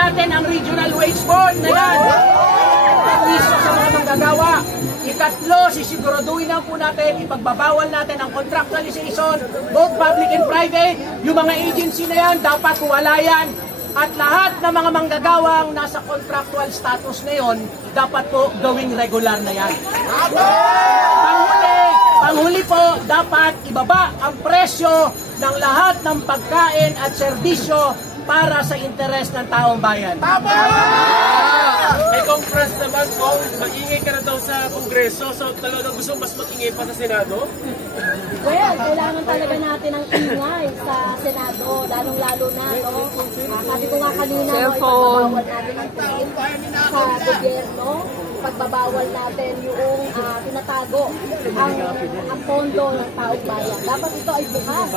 natin ang regional wage board na yan. Permiso sa mga manggagawa. Ikatlo, sisiguraduhin na po natin, ipagbabawal natin ang contractualization, both public and private. Yung mga agency na yan, dapat wala yan. At lahat ng mga manggagawang nasa contractual status na yon, dapat po gawing regular na yan. Panghuli po, dapat ibaba ang presyo ng lahat ng pagkain at serbisyo para sa interes ng taong bayan. Tama! May conference naman kung mag-ingay ka na daw sa Kongreso, so talagang gusto mas mag-ingay pa sa Senado? Well, kailangan talaga natin ng ingay sa Senado, lalong-lalo na, no? Sabi ko nga kanina, ipagbabawal natin ang tingin sa gobyerno, pagbabawal natin yung tinatago ang pondo ng taong bayan. Dapat ito ay bukas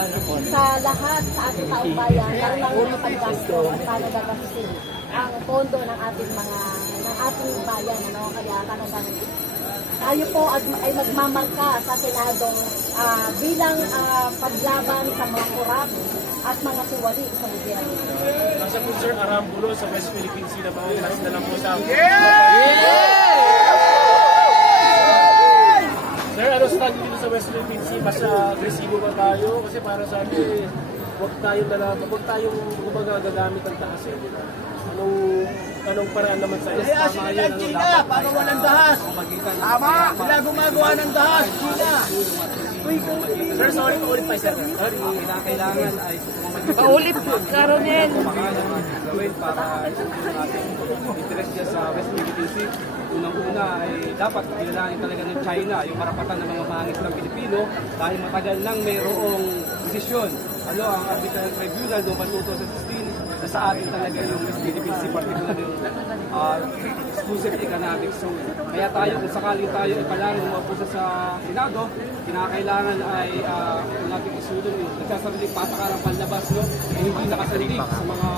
sa lahat sa ating taong bayan, lalo ng paggasto at paano gagastusin ang pondo ng ating bayan. Ano? Kaya talagang tayo po ay magmamarka sa Senado bilang paglaban sa mga korap at mga tiwali sa gobyerno. Nasa po Sir Arambulo sa West Philippine Sea naman, last na lang po sa Sir, ano stand dito sa West Philippine Sea? Mas agresibo ba tayo? Kasi para sa amin, huwag tayong gagamit ng taas eh. Anong paraan naman sa iyo? Tama yun, China, para walang dahas. Tama, sila gumagawa ng dahas, China. Sir, sorry po ulit pa, sir. Sorry. Kailangan ay paulit po, Caronel. gawin para ating interest niya sa West Philippine Sea. Unang-una ay dapat kilalanin talaga ng China yung karapatan ng mga mangis ng Pilipino dahil matagal nang mayroong desisyon. Ang Arbitral Tribunal noong 2016 na sa atin talaga yung West Philippine Sea, particular yung exclusive economic zone. Kaya tayo, kung sakaling tayo ay palangin mapusa sa Senado, kinakailangan ay natin isulong yung nagsasariling patakarang panlabas, no? Hindi nakasariling sa mga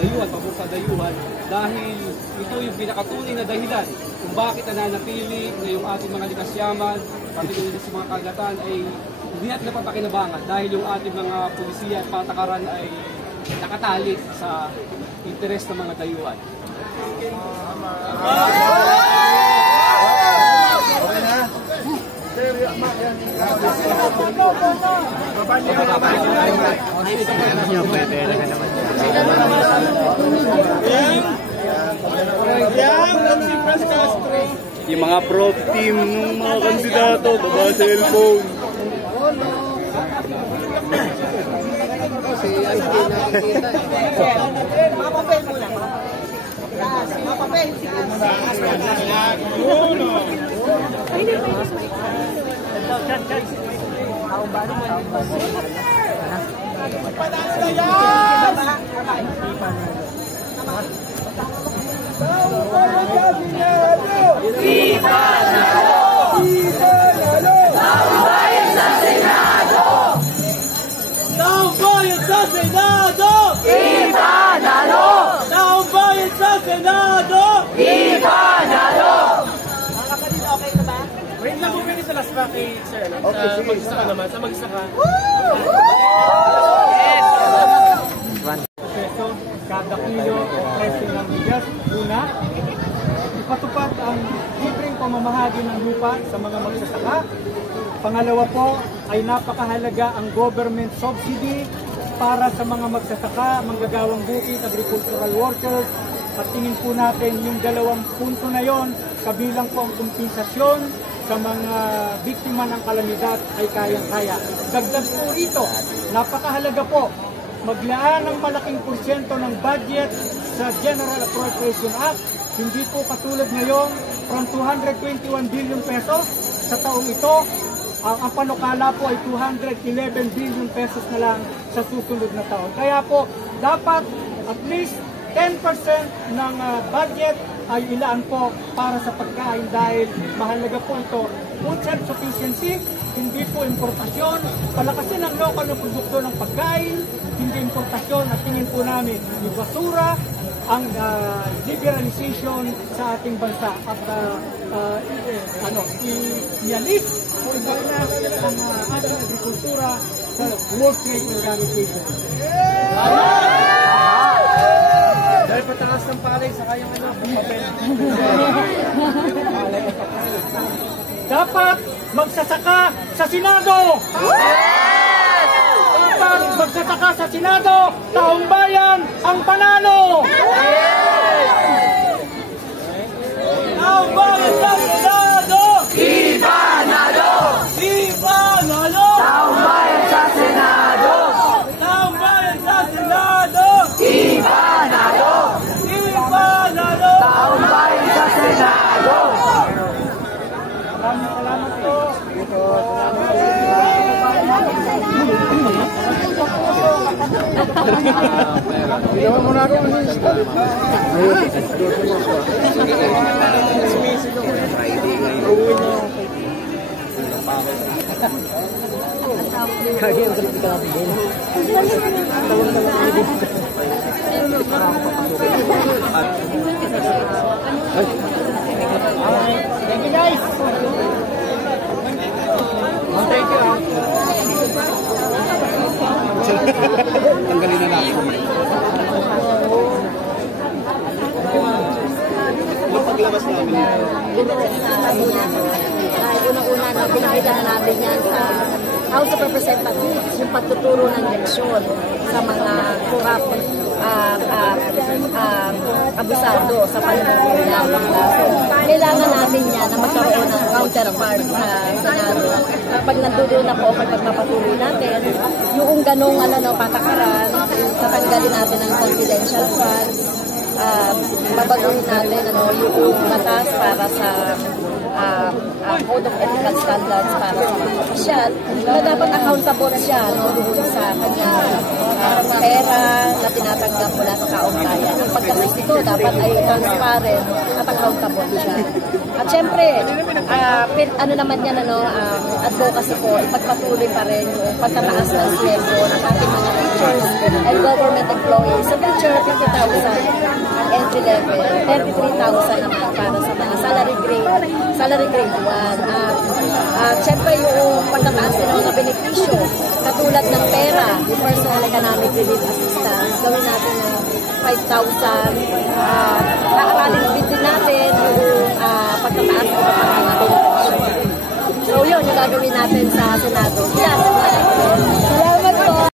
dayuhan, pabor sa dayuhan, dahil ito yung pinakatunay na dahilan kung bakit nananapili na yung ating mga likas yaman, particular sa mga kagatan, ay hindi natin napapakinabangan dahil yung ating mga pulisiya at patakaran ay nakatali sa interes ng mga dayuhan. Yung mga prop team ng mga kandidato, baba cellphone. Mga papel muna. Mga papel. Wait lang, bumili sa last pack kay Sir. Mag-isa ka naman. Mag-isa ka. Yes! Peso, kada kilo o presyo ng bigas. Una, ipatupad ang libreng pamamahagi ng lupa sa mga magsasaka. Pangalawa po ay napakahalaga ang government subsidy para sa mga magsasaka, manggagawang bukid, agricultural workers. At tingin po natin yung 2 punto na yon, kabilang po ang kompensasyon sa mga biktima ng kalamidad ay kayang-kaya. Dagdag po rito, napakahalaga po maglaan ng malaking porsyento ng budget sa General Appropriation Act. Hindi po katulad ngayon from 221 billion pesos sa taong ito. Ang panukala po ay 211 billion pesos na lang sa susunod na taon. Kaya po dapat at least 10% ng budget ay ilaan po para sa pagkain dahil mahalaga po ito. Food self-sufficiency, hindi po importasyon. Palakasin ang local na produkto ng pagkain, hindi importasyon. At tingin po namin yung basura, ang liberalization sa ating bansa at i-alis o i-balance ang ating agrikultura sa World Trade Organization. Dahil pataas ng palay, saka yung ano, papel. Dapat magsasaka sa Senado! Dapat magsasaka sa Senado! Taong bayan ang panalo! Taong bayan sa Senado! Ipanalo! Ipanalo! Taong bayan sa Senado! Taong bayan sa Senado! Ipanalo! Ipanalo! Taong bayan sa Senado! Maraming salamat po. Thank you guys. Thank you. Tanggalin na natin. Paglabas namin ito. Unang-una na pinakita na natin yan sa House of Representatives, yung pagtuturo ng leksyon sa mga corrupt abusado sa panununguna. So, kailangan natin yan na magkaroon ng counterpart sa Senado. Pag nandoon na po, pag magpapatuloy natin, yung ganong patakaran, tatanggalin natin ng confidential funds, babaguhin natin yung batas para sa Code of Ethical Standards para sa mga opisyal na dapat accountable siya doon sa kanyang pera na tinatanggap mula sa taong bayan. Ang pagkasis nito dapat ay transparent at accountable siya. At syempre, ano naman yan, advocacy ko, ipagpatuloy pa rin yung pagtataas ng sweldo ng ating mga teachers and government employees. Sa teacher, 50,000 ang entry level, 33,000 naman para sa mga salary grade 1. At syempre yung pagtataas ng mga benepisyo, katulad ng pera, yung personal economic relief assistance, gawin natin ng 5,000. Naaralin din natin yung pagtataas ng mga benepisyo. So yun, yung gagawin natin sa Senado. Yan,